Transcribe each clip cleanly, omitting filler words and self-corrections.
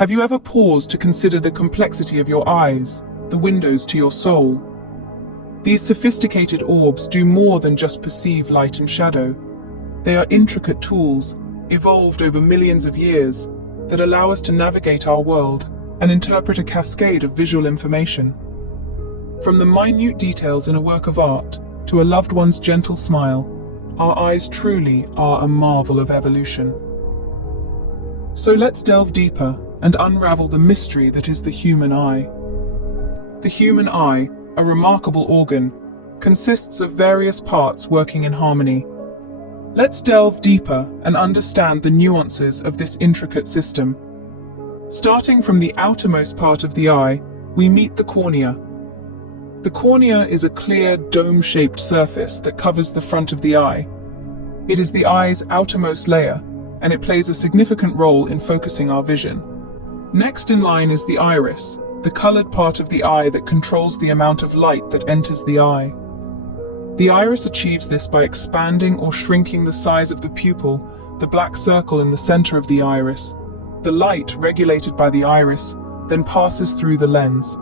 Have you ever paused to consider the complexity of your eyes, the windows to your soul? These sophisticated orbs do more than just perceive light and shadow. They are intricate tools, evolved over millions of years, that allow us to navigate our world and interpret a cascade of visual information. From the minute details in a work of art to a loved one's gentle smile, our eyes truly are a marvel of evolution. So let's delve deeper and unravel the mystery that is the human eye. The human eye, a remarkable organ, consists of various parts working in harmony. Let's delve deeper and understand the nuances of this intricate system. Starting from the outermost part of the eye, we meet the cornea. The cornea is a clear, dome-shaped surface that covers the front of the eye. It is the eye's outermost layer, and it plays a significant role in focusing our vision. Next in line is the iris, the colored part of the eye that controls the amount of light that enters the eye. The iris achieves this by expanding or shrinking the size of the pupil, the black circle in the center of the iris. The light, regulated by the iris, then passes through the lens.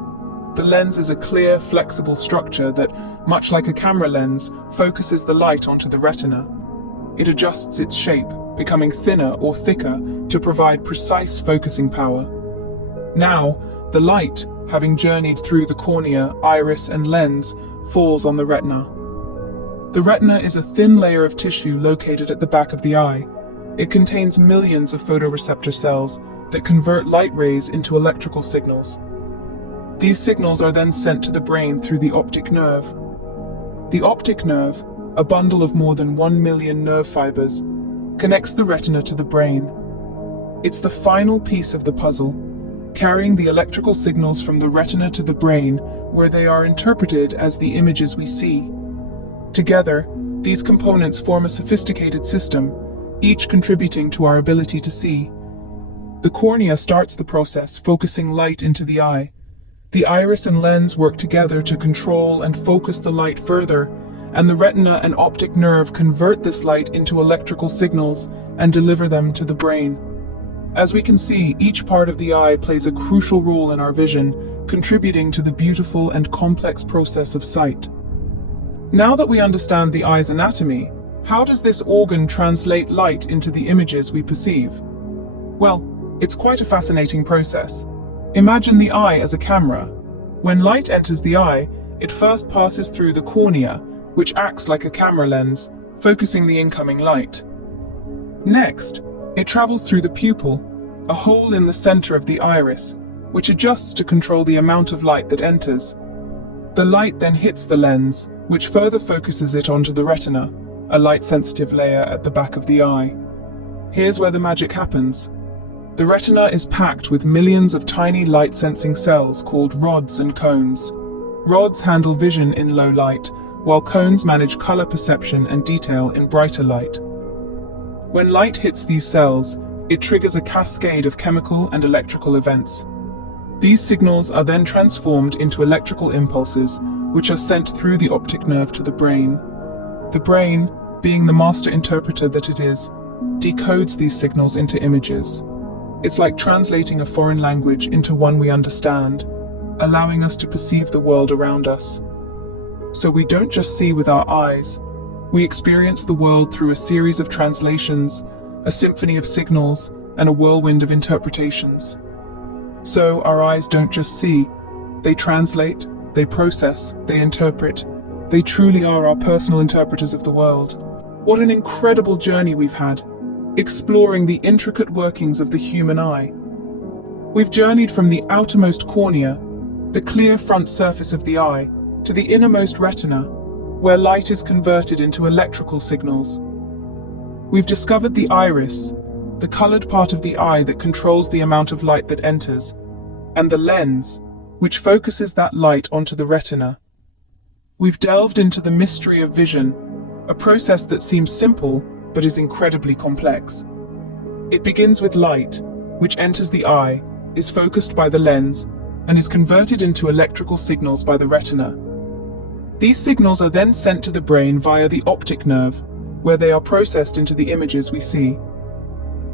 The lens is a clear, flexible structure that, much like a camera lens, focuses the light onto the retina. It adjusts its shape, becoming thinner or thicker to provide precise focusing power. Now, the light, having journeyed through the cornea, iris, and lens, falls on the retina. The retina is a thin layer of tissue located at the back of the eye. It contains millions of photoreceptor cells that convert light rays into electrical signals. These signals are then sent to the brain through the optic nerve. The optic nerve, a bundle of more than 1 million nerve fibers, connects the retina to the brain. It's the final piece of the puzzle, carrying the electrical signals from the retina to the brain, where they are interpreted as the images we see. Together, these components form a sophisticated system, each contributing to our ability to see. The cornea starts the process, focusing light into the eye. The iris and lens work together to control and focus the light further, and the retina and optic nerve convert this light into electrical signals and deliver them to the brain. As we can see, each part of the eye plays a crucial role in our vision, contributing to the beautiful and complex process of sight. Now that we understand the eye's anatomy, how does this organ translate light into the images we perceive? Well, it's quite a fascinating process. Imagine the eye as a camera. When light enters the eye, it first passes through the cornea, which acts like a camera lens, focusing the incoming light. Next, it travels through the pupil, a hole in the center of the iris, which adjusts to control the amount of light that enters. The light then hits the lens, which further focuses it onto the retina, a light-sensitive layer at the back of the eye. Here's where the magic happens. The retina is packed with millions of tiny light-sensing cells called rods and cones. Rods handle vision in low light, while cones manage color perception and detail in brighter light. When light hits these cells, it triggers a cascade of chemical and electrical events. These signals are then transformed into electrical impulses, which are sent through the optic nerve to the brain. The brain, being the master interpreter that it is, decodes these signals into images. It's like translating a foreign language into one we understand, allowing us to perceive the world around us. So we don't just see with our eyes, we experience the world through a series of translations, a symphony of signals, and a whirlwind of interpretations. So our eyes don't just see, they translate, they process, they interpret. They truly are our personal interpreters of the world. What an incredible journey we've had, exploring the intricate workings of the human eye. We've journeyed from the outermost cornea, the clear front surface of the eye, to the innermost retina, where light is converted into electrical signals. We've discovered the iris, the colored part of the eye that controls the amount of light that enters, and the lens, which focuses that light onto the retina. We've delved into the mystery of vision, a process that seems simple but is incredibly complex. It begins with light, which enters the eye, is focused by the lens, and is converted into electrical signals by the retina. These signals are then sent to the brain via the optic nerve, where they are processed into the images we see.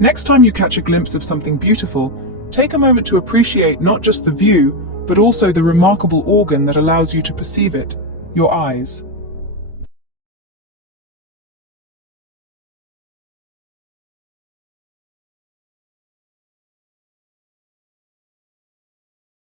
Next time you catch a glimpse of something beautiful, Take a moment to appreciate not just the view, but also the remarkable organ that allows you to perceive it, your eyes.